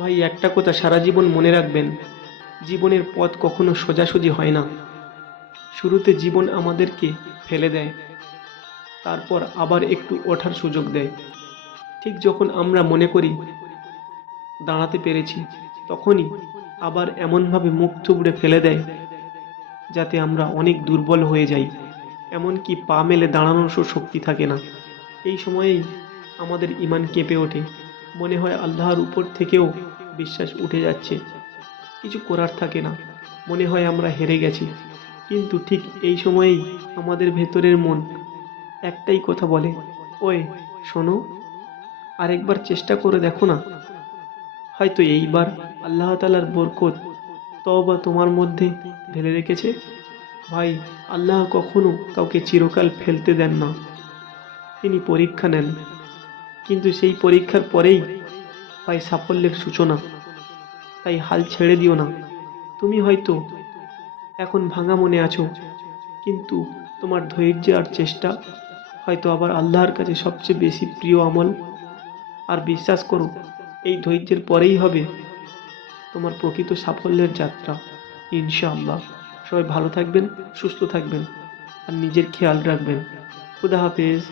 ভাই, একটা কথা সারা জীবন মনে রাখবেন, জীবনের পথ কখনো সোজাসুজি হয় না। শুরুতে জীবন আমাদেরকে ফেলে দেয়, তারপর আবার একটু ওঠার সুযোগ দেয়। ঠিক যখন আমরা মনে করি দাঁড়াতে পেরেছি, তখনই আবার এমনভাবে মুখ থুবড়ে ফেলে দেয়, যাতে আমরা অনেক দুর্বল হয়ে যাই। এমনকি পা মেলে দাঁড়ানোর শক্তি থাকে না। এই সময়েই আমাদের ইমান কেঁপে ওঠে। মনে হয় আল্লাহর উপর থেকেও বিশ্বাস উঠে যাচ্ছে। কিছু করার থাকে না। মনে হয় আমরা হেরে গেছি। কিন্তু ঠিক এই সময়েই আমাদের ভেতরের মন একটাই কথা বলে, ওই, শোনো, আরেকবার চেষ্টা করে দেখো না। হয়তো এইবার আল্লাহ তালার বরকত তবা তোমার মধ্যে ঢেলে রেখেছে। ভাই, আল্লাহ কখনো কাউকে চিরকাল ফেলতে দেন না। তিনি পরীক্ষা নেন। কিন্তু সেই পরীক্ষার পরেই পায় সাফল্যের সূচনা, তাই হাল ছেড়ে দিও না। তুমি হয়তো এখন ভাঙা মনে আছো, কিন্তু তোমার ধৈর্য আর চেষ্টা হয়তো আবার আল্লাহর কাছে সবচেয়ে বেশি প্রিয় আমল। আর বিশ্বাস করো, এই ধৈর্যের পরেই হবে তোমার প্রকৃত সাফল্যের যাত্রা, ইনশাআল্লাহ। সবাই ভালো থাকবেন, সুস্থ থাকবেন, আর নিজের খেয়াল রাখবেন। খুদা হাফেজ।